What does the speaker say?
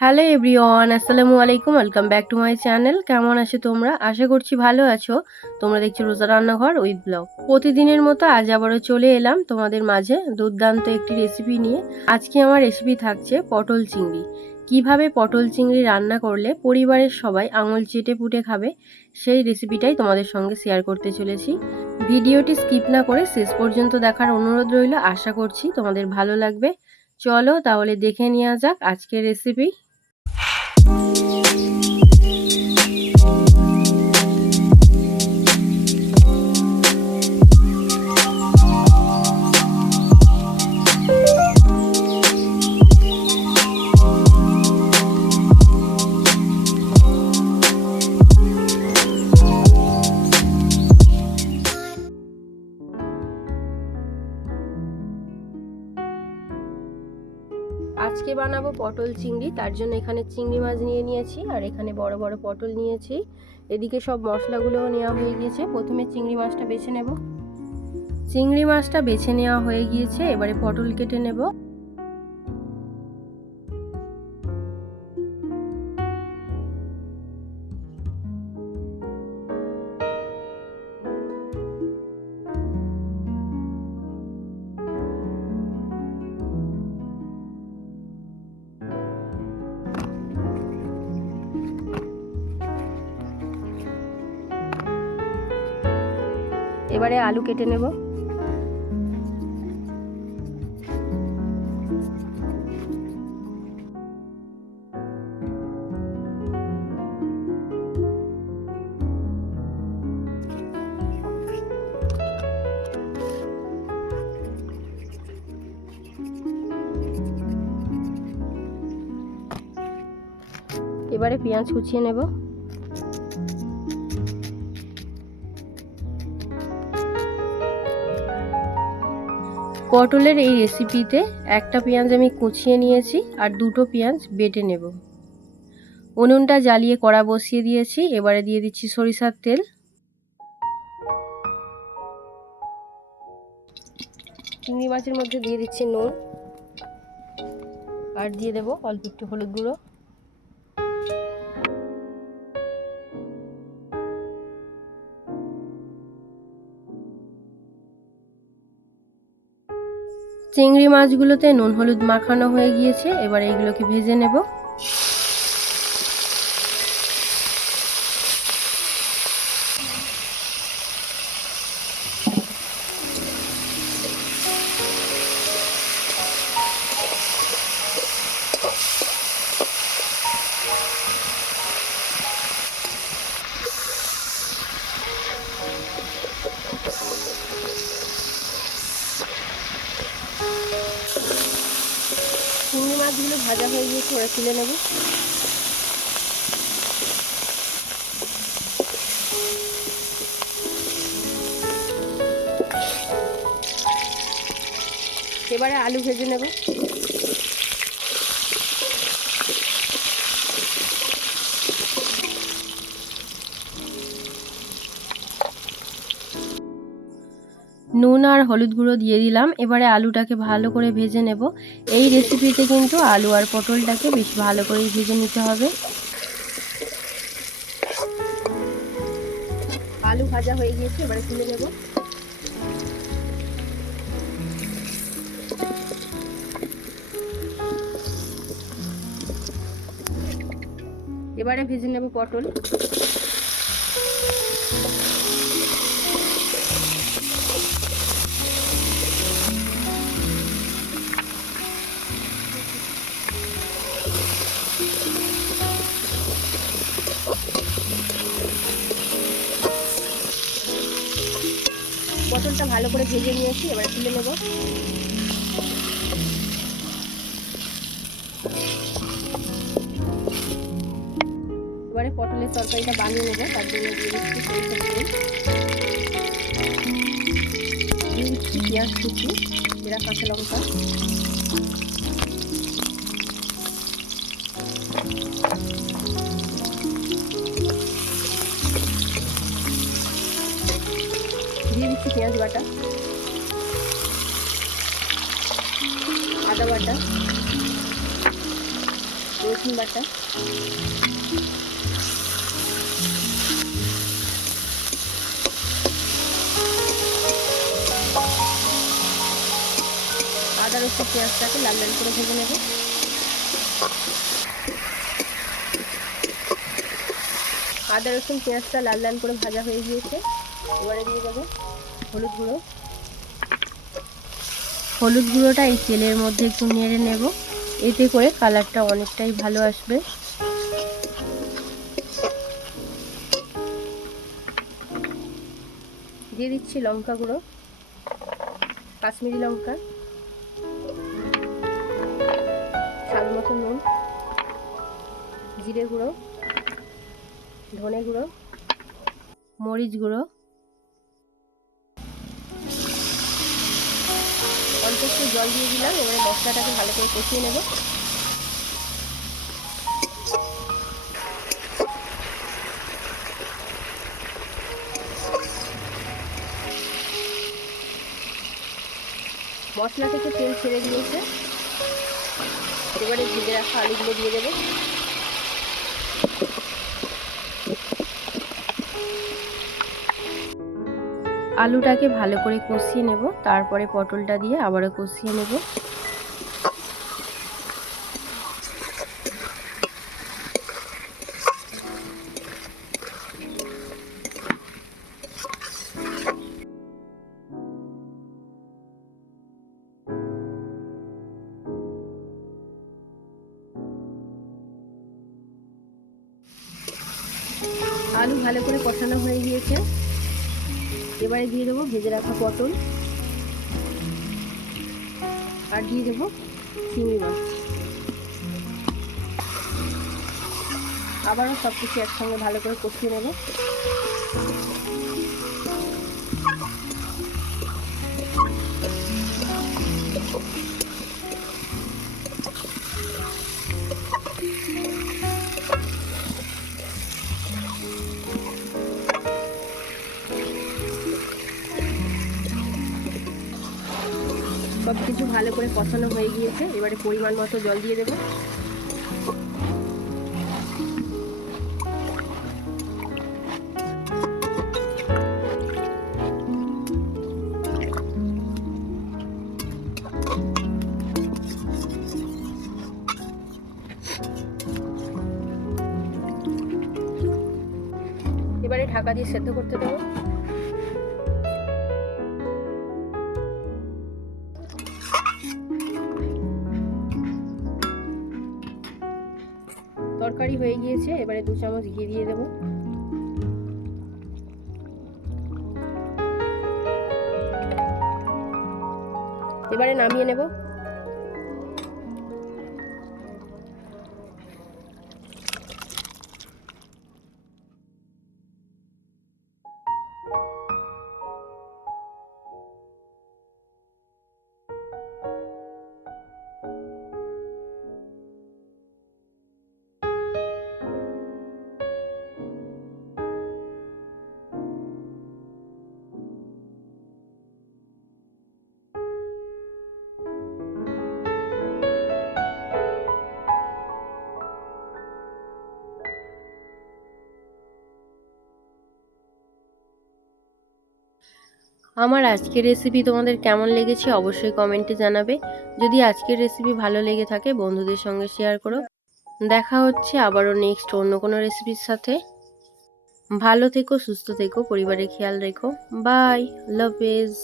Hello everyone, আসসালামু আলাইকুম। Welcome back to my channel. কেমন আছো তোমরা? আশা করছি ভালো আছো। তোমরা দেখছো রোজা রান্নাঘর উইথ ব্লগ। প্রতিদিনের মতো আজ আবারও চলে এলাম তোমাদের মাঝে দুর্দান্ত একটি রেসিপি নিয়ে। আজকে আমার রেসিপি থাকছে পটল চিংড়ি। কিভাবে পটল চিংড়ি রান্না করলে পরিবারের সবাই আঙুল চেটে পুটে খাবে, সেই রেসিপিটাই তোমাদের সঙ্গে শেয়ার করতে চলেছি। ভিডিওটি স্কিপ না করে শেষ পর্যন্ত দেখার অনুরোধ রইল। আশা করছি তোমাদের ভালো লাগবে। চলো তাহলে দেখে নেওয়া যাক আজকের রেসিপি। আজকে বানাবো পটল চিংড়ি। তার জন্য এখানে চিংড়ি মাছ নিয়ে নিয়েছি আর এখানে বড় বড় পটল নিয়েছি। এদিকে সব মশলাগুলোও নেওয়া হয়ে গিয়েছে। প্রথমে চিংড়ি মাছটা বেছে নেব। চিংড়ি মাছটা বেছে নেওয়া হয়ে গিয়েছে, এবারে পটল কেটে নেব। এবারে আলু কেটে নেব। এবারে পেঁয়াজ কুচিয়ে নেব। পটলের এই রেসিপিতে একটা পেঁয়াজ আমি কুচিয়ে নিয়েছি আর দুটো পেঁয়াজ বেটে নেব। উনুনটা জ্বালিয়ে কড়া বসিয়ে দিয়েছি। এবারে দিয়ে দিচ্ছি সরিষার তেল। চিংড়ি মাছের মধ্যে দিয়ে দিচ্ছি নুন আর দিয়ে দেবো অল্প একটু হলুদ গুঁড়ো। চিংড়ি মাছগুলোতে নুন হলুদ মাখানো হয়ে গিয়েছে, এবার এগুলোকে ভেজে নেব। চিংড়ি মাছগুলো ভাজা হয়ে গিয়েছে, ওরা তুলে নেব। এবারে আলু ভেজে নেব। নুন আর হলুদ গুঁড়ো দিয়ে দিলাম। এবারে আলুটাকে ভালো করে ভেজে নেব। এই রেসিপিতে কিন্তু আলু আর পটলটাকে বেশ ভালো করে ভেজে নিতে হবে। আলু ভাজা হয়ে গিয়েছে, এবারে তুলে নেব। এবারে ভেজে নেব পটল। পটলটা ভালো করে ভেজে নিয়েছি, এবারে তুলে নেব। এবারে পটলের তরকারিটা বানিয়ে নেব। তার জন্য দিয়ে দিচ্ছি সরিষার তেল, দিয়ে দিচ্ছি পেঁয়াজ কুচি, জিরা কাঁচা লঙ্কা, দিয়ে দিচ্ছি পেঁয়াজ বাটা, আদা বাটা, রসুন বাটা, আদা রসুন পেঁয়াজটাকে লাল লাল করে ভেজে নেব। আদা রসুন পেঁয়াজটা লাল লাল করে ভাজা হয়ে গিয়েছে। এবারে দিয়ে দেবো হলুদ গুঁড়ো। হলুদ গুঁড়োটা এই তেলের মধ্যে একটু নেড়ে নেব, এতে করে কালারটা অনেকটাই ভালো আসবে। দিয়ে দিচ্ছি লঙ্কা গুঁড়ো, কাশ্মীরি লঙ্কা, স্বাদ মতো নুন, জিরে গুঁড়ো, ধনে গুঁড়ো, মরিচ গুঁড়ো, অল্প একটু জল দিয়ে দিলাম। এবারে মশলাটাকে ভালো করে কষিয়ে নেব। মশলা থেকে তেল ছেড়ে দিয়েছে, এবারে ভেজে রাখা আলুগুলো দিয়ে দেবো। আলুটাকে ভালো করে কষিয়ে নেব, তারপরে পটলটা দিয়ে আবারও কষিয়ে নেব। আলু ভালো করে কষানো হয়ে গিয়েছে, এবারে দিয়ে দেবো ভেজে রাখা পটল, আর দিয়ে দেবো চিংড়ি মাছ। আবারও সব কিছু একসঙ্গে ভালো করে কষিয়ে নেব। সব কিছু ভালো করে কষানো হয়ে গিয়েছে, এবারে পরিমাণ মতো জল দিয়ে দেবো। এবারে ঢাকা দিয়ে সেদ্ধ করতে দেবো। তরকারি হয়ে গিয়েছে, এবারে 2 চামচ ঘি দিয়ে দেবো। এবারে নামিয়ে নেব। আমার আজকের রেসিপি তোমাদের কেমন লেগেছে অবশ্যই কমেন্টে জানাবে। যদি আজকের রেসিপি ভালো লেগে থাকে বন্ধুদের সঙ্গে শেয়ার করো। দেখা হচ্ছে আবারও নেক্সট অন্য কোনো রেসিপির সাথে। ভালো থেকো, সুস্থ থেকো, পরিবারের খেয়াল রেখো। Bye, love is.